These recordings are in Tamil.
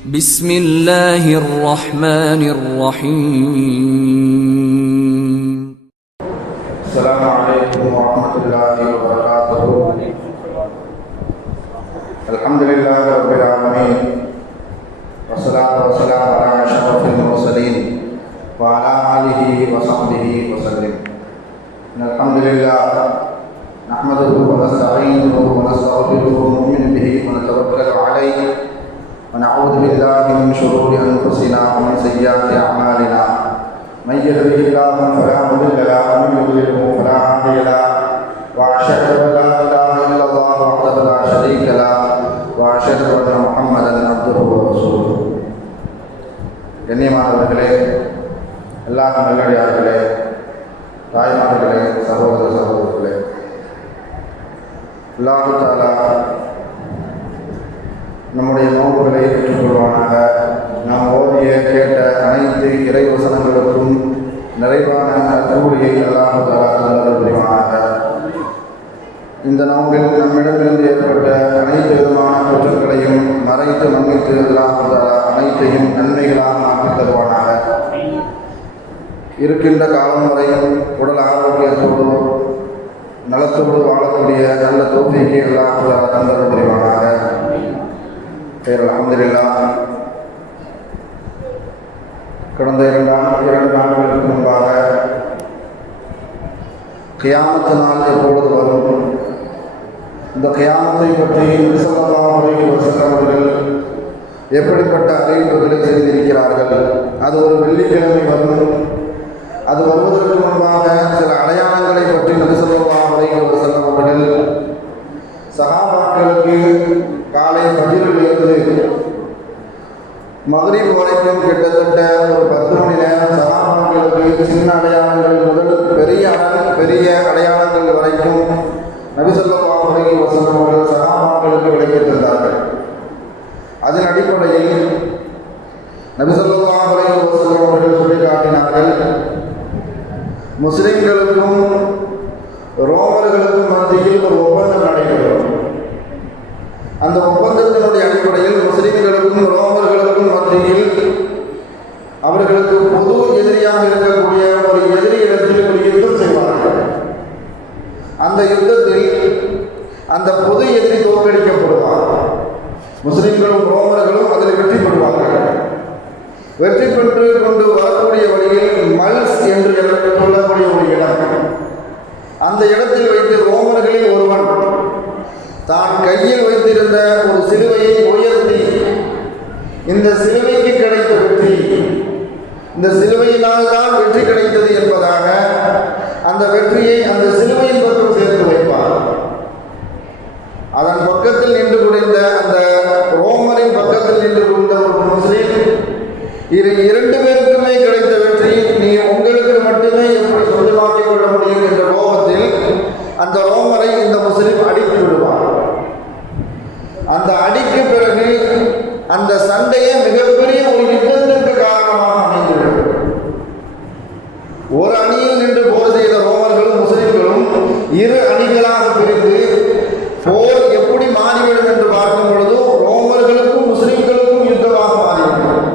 بسم الله الرحمن الرحيم. السلام عليكم ورحمة الله وبركاته. الحمد لله رب العالمين، والصلاة والسلام على أشرف المرسلين وعلى آله وصحبه وسلم. الحمد لله نحمده ونستعينه ونستغفره ونؤمن به ونتوكل عليه ونعوذ بالله من شرور أنفسنا ومن سيئات أعمالنا. من يهده الله فلا مضل له ومن يضلل فلا هادي له. وأشهد أن لا إله إلا الله وحده لا شريك له وأشهد أن محمدا عبده ورسوله. கண்ணியமானவர்களே, அல்லாஹ் நல்லடியார்களே, தாய்மார்களே, சகோதர சகோதரர்களே, அல்லாஹ் தஆலா நம்முடைய நோன்புகளை ஏற்றுக்கொள்வானாக. நாம் ஓதிய கேட்ட அனைத்து இறை வசனங்களுக்கும் நிறைவான கூலியை அல்லாஹ் தஆலா தந்தருள் புரிவானாக. இந்த நோம்பில் நம்மிடமிருந்து ஏற்பட்ட அனைத்து விதமான குற்றங்களையும் மறைத்து மன்னித்து அல்லாஹ் தஆலா அனைத்தையும் நன்மைகளாக ஆக்கித் தருவானாக. இருக்கின்ற காலம் வரை உடல் ஆரோக்கியத்தோடு நலத்தோடு வாழக்கூடிய நல்ல தௌஃபீக்கை அல்லாஹ் தஆலா தந்தருள் புரிவானாக. அல்ஹம்துலில்லாஹ். கடந்த இரண்டு நாட்களுக்கு முன்பாக கியாமத்து நாள் எப்பொழுது வரும், இந்த கியாமத்தை பற்றி ஸல்லல்லாஹு அலைஹி வஸல்லம் அவர்கள் எப்படிப்பட்ட அறிவிப்புகளை செய்திருக்கிறார்கள். அது ஒரு வெள்ளிக்கிழமை வரும். அது வருவதற்கு முன்பாக சில அடையாளங்களை பற்றி நபி ஸல்லல்லாஹு அலைஹி வஸல்லம் அவர்கள் சஹாபாக்களுக்கு காலை ஃபஜ்ரிலிருந்து மக்ரிப் வரைக்கும் கிட்டத்தட்ட ஒரு 10 மணி நேரம் சஹாபாக்களுக்கு சின்ன அடையாளங்கள் முதல் பெரிய அடையாளங்கள் வரைக்கும் நபி ஸல்லல்லாஹு அலைஹி வஸல்லம் அவர்கள் சஹாபாக்களுக்கு விளக்கி தந்தார்கள். அதன் அடிப்படையில் நபி ஸல்லல்லாஹு அலைஹி வஸல்லம் அவர்கள் சுட்டிக்காட்டினார்கள், முஸ்லிம்களுக்கும் ரோமர்களுக்கும் மத்தியில் ஒரு ஒப்பந்தம் நடைபெறும். அந்த ஒப்பந்தத்தினுடைய அடிப்படையில் முஸ்லிம்களுக்கும் ரோமர்களுக்கும் மத்தியில் அவர்களுக்கு பொது எதிரியாக இருக்கக்கூடிய ஒரு எதிரி இடத்தில் ஒரு யுத்தம் செய்வார்கள். அந்த யுத்தத்தில் அந்த பொது எதிரி தோற்கடிக்கப்படுவார். முஸ்லிம்களும் ரோமர்களும் அதில் வெற்றி பெறுவார்கள். வெற்றி பெற்று கொண்டு வரக்கூடிய வழியில் மல்ஸ் என்று சொல்லக்கூடிய ஒரு இடம், அந்த இடத்தில் வைத்து ரோமர்களில் ஒருவன் தான் கையில் வைத்திருந்த ஒரு சிலுவையை உயர்த்தி, இந்த சிலுவைக்கு கிடைத்த வெற்றி, இந்த சிலுவையினால் தான் வெற்றி கிடைத்தது என்பதாக அந்த வெற்றியை அந்த சிலுவையின் பக்கம் சேர்த்து வைப்பார். அதன் பக்கத்தில் நின்று குடிந்த அந்த ரோமரின் பக்கத்தில் நின்று குடிந்த ஒரு முஸ்லிம், இரண்டு பேருக்குமே கிடைத்த வெற்றி நீ உங்களுக்கு மட்டுமே எப்படி சொந்தமாக்கிக் கொள்ள முடியும் என்ற கோபத்தில் அந்த ரோமரை இந்த முஸ்லிம் அடித்து விடுவார். அந்த அடிக்கு பிறகு அந்த சண்டையே மிகப்பெரிய ஒரு யுத்தத்திற்கு காரணமாக அமைந்துள்ளது. ஒரு அணியில் நின்று போர் செய்த ரோமர்களும் முஸ்லிம்களும் இரு அணிகளாக பிரிந்து போர் எப்படி மாறிவிடும் என்று பார்க்கும் பொழுது ரோமர்களுக்கும் முஸ்லிம்களுக்கும் யுத்தமாக மாறிவிடும்.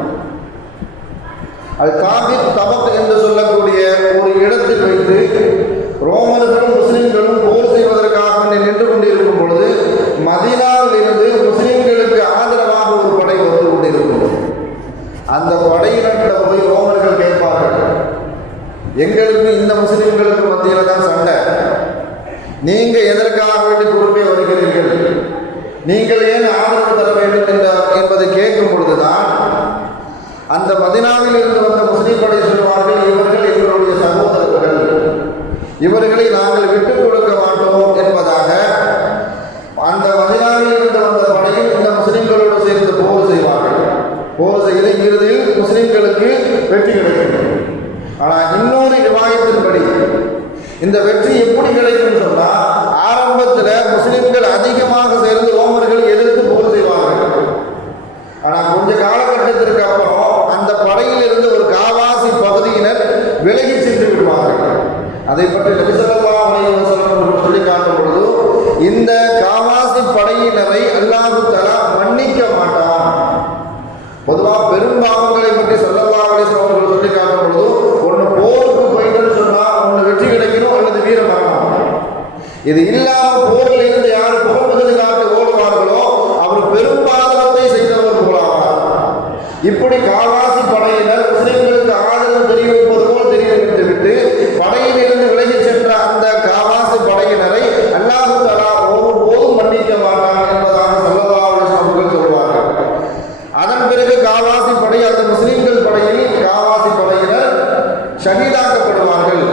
அது காபித் தபக் என்று சொல்லக்கூடிய ஒரு இடத்தில் வைத்து ரோமர்களும் முஸ்லிம்களும் போர் செய்வதற்காக நின்று கொண்டிருக்கும் பொழுது மதீனாவில் இருந்து முஸ்லிம்களுக்கு ஆதரவாக ஒரு படை வந்து கொண்டிருக்கும். அந்த படையினர் போய் ரோமர்கள் கேட்பார்கள், எங்களுக்கு இந்த முஸ்லிம்களுக்கு மத்தியில் தான் சண்டை, நீங்க எதற்காக வேண்டி குறுக்கே வருகிறீர்கள், நீங்கள் ஏன் ஆதரவு தர வேண்டும் என்பதை கேட்கும் பொழுதுதான் அந்த மதீனாவில் இருந்து வந்த முஸ்லிம் படை சொல்வார்கள், இவர்கள் எங்களுடைய சகோதரர்கள், இவர்களை நாங்கள் விட்டுக் கொடுக்க மாட்டோம் என்பதாக அந்த மதீனாவில் இருந்து வந்த படையில் இந்த முஸ்லிம்களோடு சேர்ந்து போர் செய்வார்கள். போர் செய்து இறுதியில் முஸ்லிம்களுக்கு வெற்றி கிடைக்கும். ஆனால் இன்னொரு ரிவாயத்தின்படி இந்த வெற்றி எப்படி கிடைக்கும் சொன்னால், ஆரம்பத்தில் முஸ்லிம்கள் அதிகமாக சேர்ந்து ரோமர்களை எதிர்த்து போர் செய்வார்கள். ஆனால் கொஞ்ச காலகட்டத்திற்கு அப்புறம் அந்த படையில் இருந்து ஒரு காவாசி பகுதியினர் விலகி சென்று விடுவார்கள். அதை பற்றி நபி ஸல்லல்லாஹு அலைஹி வஸல்லம் சொல்லி காட்டும் பொழுது, இந்த காவாசி படையினரை அல்லாஹ் தஆலா மன்னிக்க மாட்டான், பொதுவாக பெரும் பாவங்களை பற்றி ஸல்லல்லாஹு அலைஹி வஸல்லம் அவர்கள் சொல்லி காட்டும் பொழுது ஒன்று போருக்கு போயிட்டு சொன்னால் ஒன்று வெற்றி கிடைக்கணும் அல்லது வீர மரணம். இது இல்லாமல் போரில் இருந்து யார் புகழ்வது காட்டு ஓடுவார்களோ அவர் பெரும் பாதகத்தை செய்தவர் போலாவார். இப்படி காவாசி படையினர் முஸ்லிம்களுக்கு ஆதரவு தெரிவிப்பது போல் தெரிவித்துவிட்டு படையில் இருந்து விலகிச் சென்ற அந்த காவாசி படையினரை அல்லாஹ் தஆலா ஒருபோதும் மன்னிக்க மாட்டான் என்பதாக ஸல்லல்லாஹு அலைஹி வஸல்லம் அவர்கள் சொல்வார்கள். அதன் பிறகு காவாசி படை, அந்த முஸ்லிம்கள் படையில் காவாசி படையினர் ஷஹீதாக்கப்படுவார்கள்.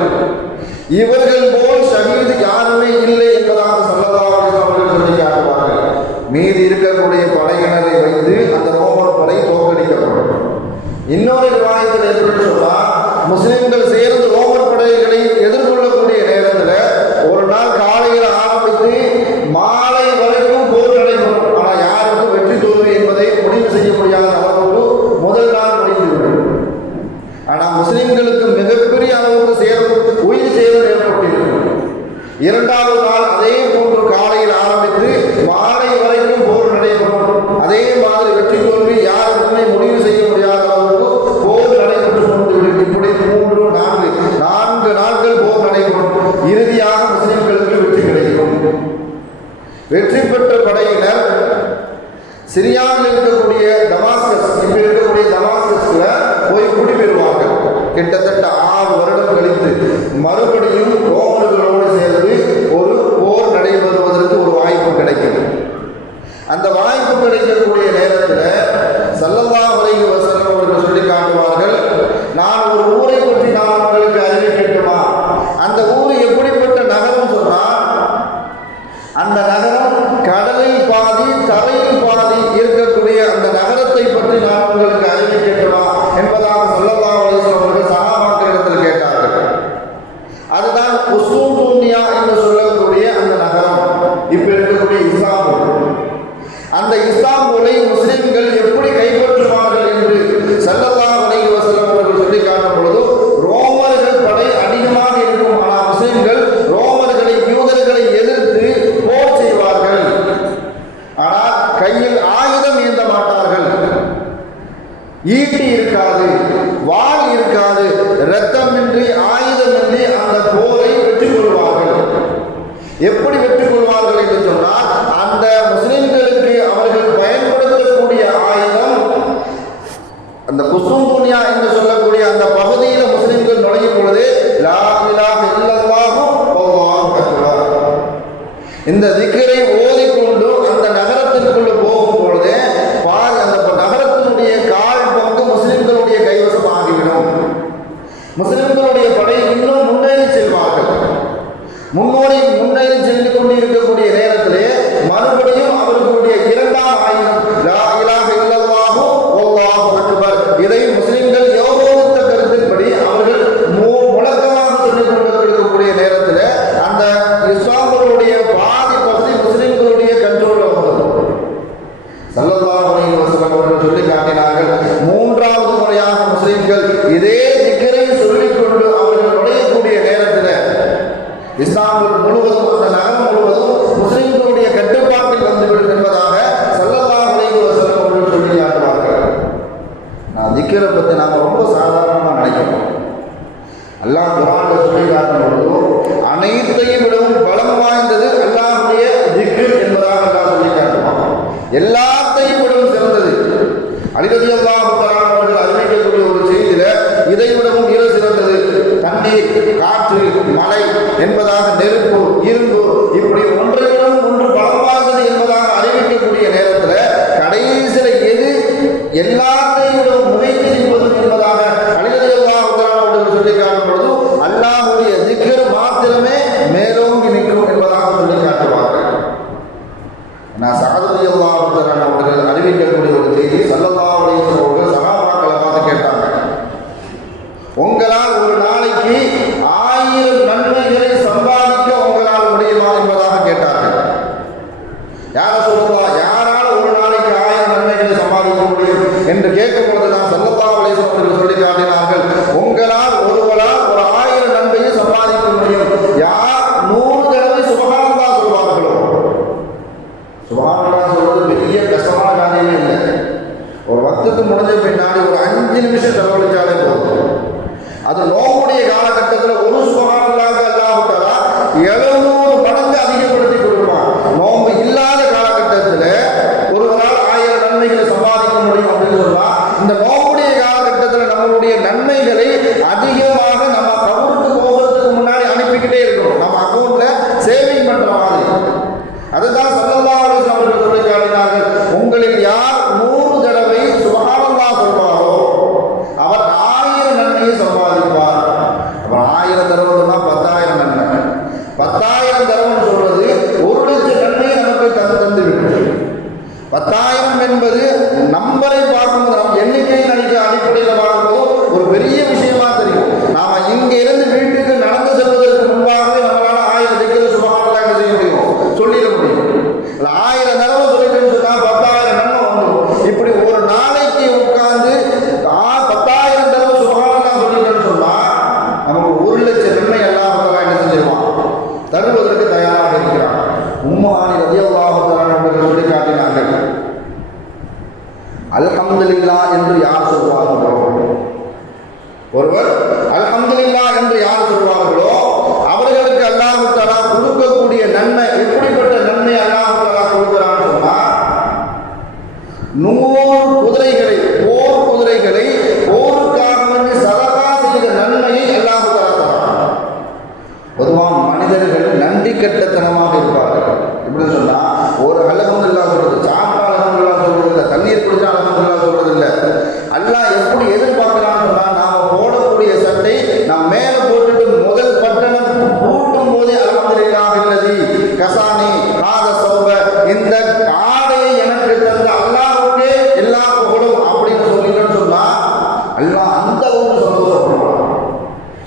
இவர்கள் போல் ஷஹீது யாருமே இல்லை என்பதாக ஸல்லல்லாஹு அலைஹி வஸல்லம் அவர்கள் சொல்லி காட்டுவார்கள். மீதி இருக்கக்கூடிய படையினரை வைத்து அந்த ரோமர் படை தோற்கடிக்கப்படும். இன்னொரு ரிவாயத்தில் எப்படி சொன்னால், முஸ்லிம்கள் சேர்ந்து ரோமர் படைகளை எதிர்கொள்ளக்கூடிய நேரத்தில் ஒரு நாள் காலையில் ஆரம்பித்து மாலை வரைக்கும் போர் நடைபெறும். ஆனால் யாருக்கும் வெற்றி தோல்வி என்பதை முடிவு செய்ய முடியாத அளவுக்கு முதல் நாள் முடிந்துவிடும். ஆனால் முஸ்லிம்களுக்கு மிகப்பெரிய அளவுக்கு உயிர் சேதம் ஏற்பட்டிருக்கும். இரண்டாவது நாள் அதே போன்று காலையில் ஆரம்பித்து மாலை வரைக்கும் போர் நடைபெறும். அதே மாதிரி வெற்றி தோல்வி யாருக்குமே முடிவு செய்ய முடியாத அளவுக்கு போர் நடைபெற்று கொண்டுவிடும். இப்படி 4 நாட்கள் போர் நடைபெறும். இறுதியாக முஸ்லிம்களுக்கு வெற்றி கிடைக்கும். வெற்றி பெற்ற படையினர் சிரியாவில் இருக்கக்கூடிய தமாஸ்கஸ், இப்ப இருக்கக்கூடிய தமாஸ்கஸ்ல போய் குடிபெறுவார்கள். கிட்டத்தட்ட 6 வருடம் கழித்து மறுபடியும் ரோமர்களோடு சேர்ந்து ஒரு போர் நடைபெறுவதற்கு ஒரு வாய்ப்பு கிடைக்கும். அந்த வாய்ப்பு கிடைக்கக்கூடிய நேரத்தில் ஸல்லல்லாஹு அலைஹி வஸல்லம் அவர்கள் சொல்லி காட்டுவார்கள், நான் ஒரு ஊரை பற்றி நான் உங்களுக்கு அறிவிக்கட்டுமா? அந்த ஊர் எப்படிப்பட்ட நகரம் சொன்னால், அந்த நகரம் கடலில் பாதி தரையில் பாதி இருக்கக்கூடிய அந்த நகரத்தை பற்றி நான் உங்களுக்கு அறிவிக்கட்டுமா என்பதாக ஸல்லல்லாஹு அலைஹி வஸல்லம் அவர்கள் சஹாபாக்களிடத்தில் கேட்டார்கள். அதுதான் குஸ்துன்துன்யா என்று சொல்லக்கூடிய அந்த நகரம், இப்ப இருக்கக்கூடிய இஸ்தாம்புல். அந்த இஸ்தாம்பூலை முஸ்லிம்கள் எப்படி கைப்பற்றுவார்கள் என்று ஸல்லல்லாஹு அலைஹி வஸல்லம் அவர்கள் சொல்லி காட்டும் பொழுது, ரோமர்கள் படை அதிகமாக இருக்கும். ஆனால் முஸ்லிம்கள் ரோமர்களை, யூதர்களை எதிர்த்து போர் செய்வார்கள். ஆனால் கையில் ஆயுதம் ஏந்த மாட்டார்கள். ஈட்டி இருக்காது, வாள் இருக்காது. இரத்தமின்றி, ஆயுதமின்றி அந்த போரை வெற்றி கொள்வார்கள். எப்படி வெற்றி கொள்வார்கள் என்று சொன்னால், அந்த முஸ்லிம்களுக்கு அவர்கள் பயன்படுத்தக்கூடிய ஆயுதம், அந்த குஸ்துன்துன்யா என்று சொல்லக்கூடிய அந்த பகுதியில் முஸ்லிம்கள் நுழையும் பொழுது லா இலாஹ இல்லல்லாஹு வல்லாஹு அக்பர் இந்த திக்ரை ஓதிக்கொண்டு அந்த நகரத்திற்குள்ள போகும் பொழுது அந்த நகரத்தினுடைய கால் பங்கு முஸ்லிம்களுடைய கைவசம் ஆகிவிடும். முஸ்லிம்களுடைய படை இன்னும் முன்னேறி செல்வார்கள். முன்னேறி சென்று கொண்டிருக்கக்கூடிய நேரத்திலே மறுபடியும் அவர்களுடைய இரண்டாம் ஆயுதம் லா இலாஹ இல்லல்லாஹு வல்லாஹு அக்பர், இதை முஸ்லிம்கள் யோகோத்த கருத்தின்படி அவர்கள் முழக்கமாக சொல்லிக் கொண்டிருக்கக்கூடிய நேரத்தில் அந்த இஸ்லாமருடைய பாதி பகுதி முஸ்லிம்களுடைய கண்ட்ரோல் வந்தது. ஸல்லல்லாஹு அலைஹி வஸல்லம் அவர்கள் சொல்லி காட்டினார்கள், 3வது முறையாக முஸ்லிம்கள் இதே திக்ரை சொல்லிக்கொண்டு அவர்கள் நுழையக்கூடிய நேரத்தில் இஸ்தாம்புல் முழுவதும், அந்த நகரம் முழுவதும் முஸ்லிம்களுடைய கட்டுப்பாட்டில் வந்துவிடும் என்பதாக ஸல்லல்லாஹு அலைஹி வஸல்லம் அவர்கள் சொல்லி காட்டுவார்கள். நான் திக்ரை பற்றி நாம் ரொம்ப சாதாரணமாக நினைக்கிறோம். அல்லாஹ் குர்ஆன்ல சொல்லி காட்டும் பொழுது அனைத்தையும் விடவும் பலம் வாய்ந்தது அல்லாஹ்வுடைய திக்ர் என்பதாக அல்லாஹ் சொல்லி காட்டுவான். எல்லாத்தையும் விடவும் சிறந்தது. அலி ரலியல்லாஹு தஆலா அவர்கள் அறிவிக்கக்கூடிய ஒரு செய்தியில, இதை விடவும் மிக சிறந்தது தண்ணீர், காற்று, மழை என்பதாக, நெருப்பு, இரும்பு, இப்படி ஒன்றையும் ஒன்று பலம் வாய்ந்தது என்பதாக அறிவிக்கக்கூடிய நேரத்தில் கடைசியில் எது எல்லாத்தையும் விடவும் முகைத்திருப்பது என்பதாக அலி ரலியல்லாஹு தஆலா அவர்கள் சொல்லி காட்டும் பொழுது அல்லாஹ்வுடைய திக்ர் மாத்திரமே மேலோங்கி நிற்கும் என்பதாக சொல்லி காட்டுவார்கள். நான் சஅத் ரலியல்லாஹு தஆலா அவர்கள் அறிவிக்கக்கூடிய ஒரு செய்தி, ஸல்லல்லாஹு அலைஹி வஸல்லம் அவர்கள் சஹாபாக்களை பார்த்து கேட்டாங்க, உங்களால் ஒரு நாளைக்கு 1000 நன்மைகளை சம்பாதிக்க உங்களால் முடியுமா என்பதாக கேட்டார்கள். யார சொல்லலாம், யாரால் ஒரு நாளைக்கு 1000 நன்மைகளை சம்பாதிக்க முடியும் என்று கேட்கும் பொழுதுதான் ஸல்லல்லாஹு அலைஹி வஸல்லம் அவர்கள் சொல்லி காட்டினார்கள், உங்களால் ஒருவரால் ஒரு 1000 நன்மையை சம்பாதிக்க முடியும். யார் 100 தடவை சுப்ஹானல்லாஹ் சொல்வார்களோ, சுப்ஹானல்லாஹ் சொல்வது பெரிய கஷ்டமான காரியமே இல்லை. ஒரு 10க்கு முடிஞ்ச பின்னாடி ஒரு 5 நிமிஷம் செலவழிச்சாலே போதும். அது நோம்புடைய காலகட்டத்தில் ஒரு சுபஹானல்லாஹ் அல்லாஹ் தஆலா 700 மடங்கு அதிகப்படுத்தி கொடுப்பான். நோம்பு இல்லாத காலகட்டத்தில் ஒருவரால் 1000 நன்மைகளை சம்பாதிக்க முடியும் அப்படின்னு சொல்லா, இந்த நோம்புடைய காலகட்டத்தில் நம்மளுடைய நன்மைகளை அதிகமாக நம்ம கபருக்கு போகிறதுக்கு முன்னாடி அனுப்பிக்கிட்டே இருக்கணும். நம்ம அக்கௌண்ட்ல சேவிங் பண்ற மாதிரி. அதுதான் ஸல்லல்லாஹு அலைஹி வஸல்லம் அவர்கள் சொல்லி காட்டினார்கள், உங்களில் யார் 100 தடவை சுப்ஹானல்லாஹ் சொல்வாரோ அவர் 1000 நன்மையை சம்பாதிப்பார். அவர் 1000 தடவை சொன்னா 10,000 நன்மை. 10,000 தடவை சொல்றது 1,00,000 நன்மையை நமக்கு தந்து விட்டு. 10,000 என்பது நம்பரை பார்க்கும்போது, நம் எண்ணிக்கையின் அடிப்படையில் பார்க்கும்போது ஒரு பெரிய விஷயமா தெரியும். நாம இங்க இருந்து வீட்டுக்கு நடந்து செல்வதற்கு முன்பாகவே நம்மளால 1000 திக்ரு சுப்ஹானல்லாஹ் செய்ய முடியும், சொல்லிட முடியும். 1000 தடவை சொல்லிட்டு சொன்னா 10,000 நன்மை வந்துடும். இப்படி ஒரு நாளைக்கு உட்கார்ந்து 10,000 தடவை சுப்ஹானல்லாஹ் சொல்லிட்டு சொன்னா நமக்கு 1,00,000 நன்மை அல்லாஹ் என்ன செஞ்சிருவான், தருவதற்கு தயாராக இருக்கிறான். உம்மஹானி ரலியல்லாஹு தஆலா அவர்கள் சொல்லி காட்டினார்கள், அல்ஹம்துலில்லாஹ் என்று யார் சொல்வார்களோ, ஒருவர் அல்ஹம்துலில்லாஹ் என்று யார் சொல்வார்களோ அவர்களுக்கு அல்லாஹ் தஆலா கொடுக்கக்கூடிய நன்மை, எப்படிப்பட்ட நன்மை அல்லாஹ் தஆலா கொடுக்கிறான்னு சொன்னா, 100 குதிரைகளை, போர் குதிரைகளை போருக்காக வேண்டி சதகா செய்த நன்மையை அல்லாஹ் தஆலா தரான். பொதுவாக மனிதர்கள் நன்றி கெட்டத்தனமாக இருப்பார்கள். எப்படி சொன்னா, ஒரு அல்ஹம்துலில்லாஹ் சொல்றது, சாப்பிட்டா அல்ஹம்துலில்லாஹ் சொல்றது இல்லை, தண்ணீர் குடிச்சா அல்ஹம்துலில்லாஹ் சொல்றது இல்லை. அல்லாஹ் எப்படி எதிர்பார்க்கிறான்னு சொன்னா, நாம போடக்கூடிய சட்டை நாம் மேல போட்டுட்டு முதல் பட்டணம் பூட்டும் போதே அல்ஹம்துலில்லாஹ் இல்லதி கசானி ஹாத சௌப, இந்த ஆடையை எனக்கு தந்த அல்லாஹ்வுக்கே எல்லா புகழும் அப்படின்னு சொல்லிட்டு சொன்னா அல்லாஹ் அந்த ஒரு சந்தோஷப்படுவான்.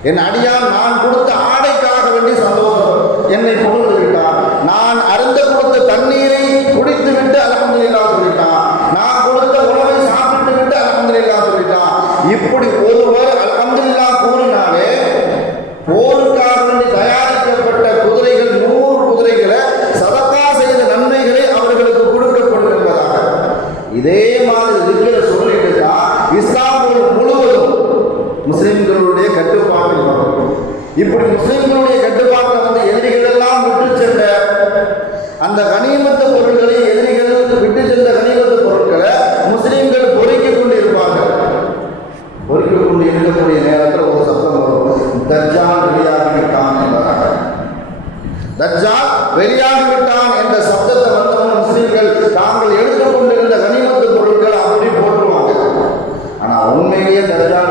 என் அடியான் நான் கொடுத்த ஆடைக்காக வேண்டி சந்தோஷம் என்னை புகழ்ந்து விட்டான். நான் அருந்த கொடுத்த தண்ணீரை குடித்து விட்டு அல்ஹம்துலில்லாஹ் சொல்லிட்டான். நான் கொடுத்த உணவை சாப்பிட்டு விட்டு அல்ஹம்துலில்லாஹ் சொல்லிட்டான். இப்படி ஒருவர் அல்ஹம்துலில்லாஹ் கூறினாலே போருக்காக வேண்டி தயாரிக்கப்பட்ட குதிரைகள் 100 குதிரைகளை சதகா செய்த நன்மைகளை அவர்களுக்கு கொடுக்கப்படும் என்பதாக. இதே மாதிரி இருக்கிற சொல்லிட்டு தான் இஸ்லாம் முழுவதும் முஸ்லிம்களுடைய கட்டுப்பாட்டில் வரும். இப்படி முஸ்லிம்களுடைய கட்டுப்பாட்டில் வந்து எதிரிகள் எல்லாம் விட்டு சென்ற அந்த கனிமத்து பொருட்களை, எதிரிகள் விட்டு சென்ற கனிமத்து பொருட்களை முஸ்லிம்கள் பொறுக்கிக் கொண்டு இருப்பார்கள். பொறுக்கிக் கொண்டு இருக்கக்கூடிய நேரத்தில் ஒரு சத்தம் வரும், தஜ்ஜால் வெளியாகிவிட்டான் என்பதாக. தஜ்ஜால் வெளியாகிவிட்டான் என்ற சப்தத்தை வந்தவங்க முஸ்லிம்கள் தாங்கள் எடுத்துக்கொண்டிருந்த கனிமத்து பொருட்களை அப்படி போட்டுருவாங்க. ஆனா உண்மையிலேயே தஜ்ஜால்